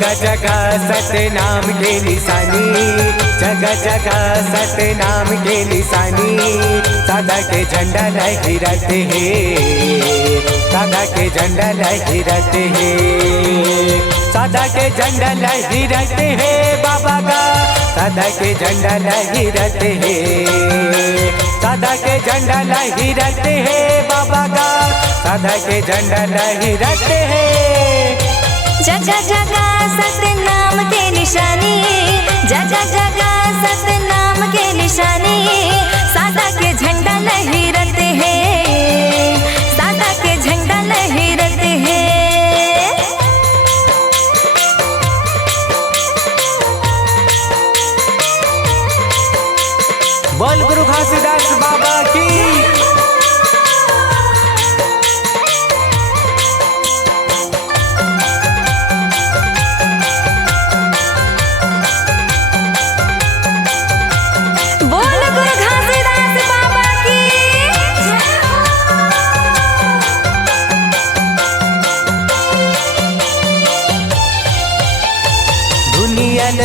जगह जगह सतनाम के निशानी, जगह जगह सतनाम के निशानी। सादा के झंडा लहराते हैं, सादा के झंडा लहराते हैं, सादा के झंडा लहराते हैं बाबा का, सादा के झंडा लहराते हैं, सादा के झंडा लहराते हैं बाबा का, सादा के झंडा लहराते हैं। जगह जगह सतनाम के निशानी, जगह जगह सतनाम के निशानी। सादा के झंडा लहराते हैं, सादा के झंडा लहराते हैं। बोल गुरु घासीदास बाबा की।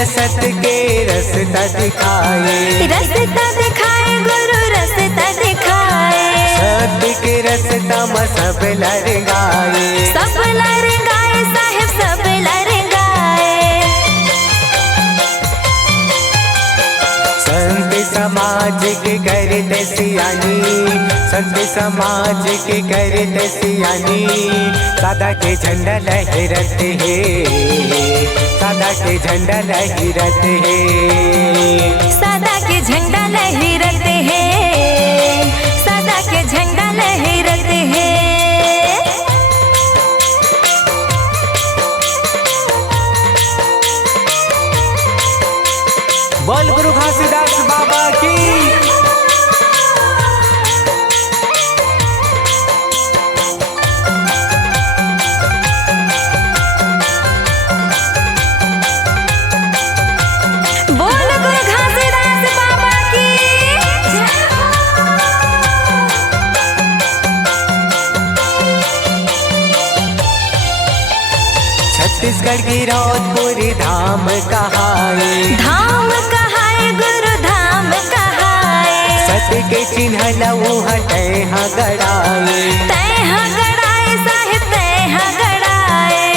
सत के रास्ता दिखाए, रास्ता दिखाए गुरु रास्ता दिखाए। सत्य के रास्ता में सब लड़गाए, सब लड़गाए साहिब सब लड़गाए। संत समाज के करते सियानी, संत समाज के करते सियानी। सादा के झंडा लहराते हैं, सादा के झंडा लहराते हैं, सादा के झंडा लहराते हैं, सादा के झंडा लहराते हैं। बोल गुरु घासीदास बाबा की। छत्तीसगढ़ की रौतपुरी धाम कहाए, धाम कहाए गुरु धाम कहाए। सत्य के चिन्ह लहू हटे हाँ गड़ाए, तय हाँ गड़ाए साहिब तय हाँ गड़ाए।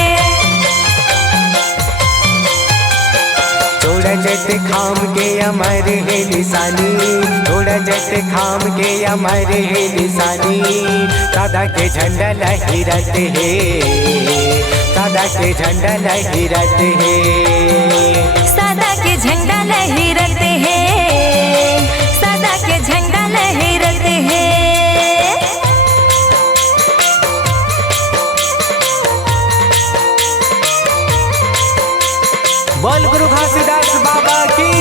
थोड़ा जट खाम के अमर है निशानी, थोड़ा जट खाम के अमर है निशानी। सादा के झंडा लहराते हैं, सादा के झंडा लहराते हैं, सादा के झंडा लहराते हैं, सादा के झंडा लहराते हैं। बोल गुरु घासीदास बाबा की।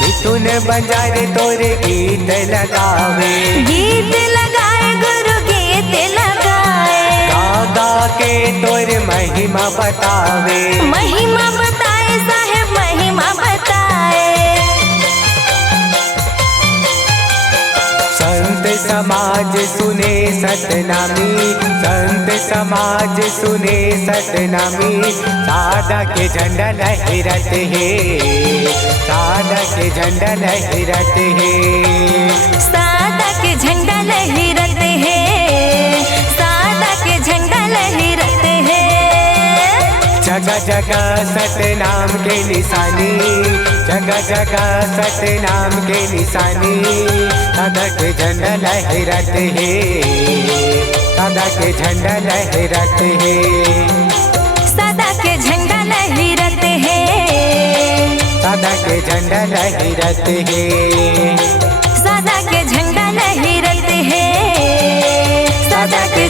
मिथुन बंजारे तोरे गीत लगावे, गीत लगाए गुरु गीत लगाए। गा गा के तोरे महिमा बतावे, महिमा बताए साहेब महिमा बताए। संत समाज सुने सतनामी, संत समाज सुने सतनामी। सादा के झंडा लहराते हैं, सादा के झंडा लहराते हैं, सादा के झंडा लहराते हैं, सादा के झंडा लहराते हैं। जगह जगह सतनाम के निशानी, जगह जगह सतनाम के निशानी। सादा के झंडा लहराते हैं, सादा के झंडा लहराते हैं, सादा के झंडा लहराते हैं, सादा के झंडा लहराते हैं, सादा के झंडा लहराते हैं, सादा के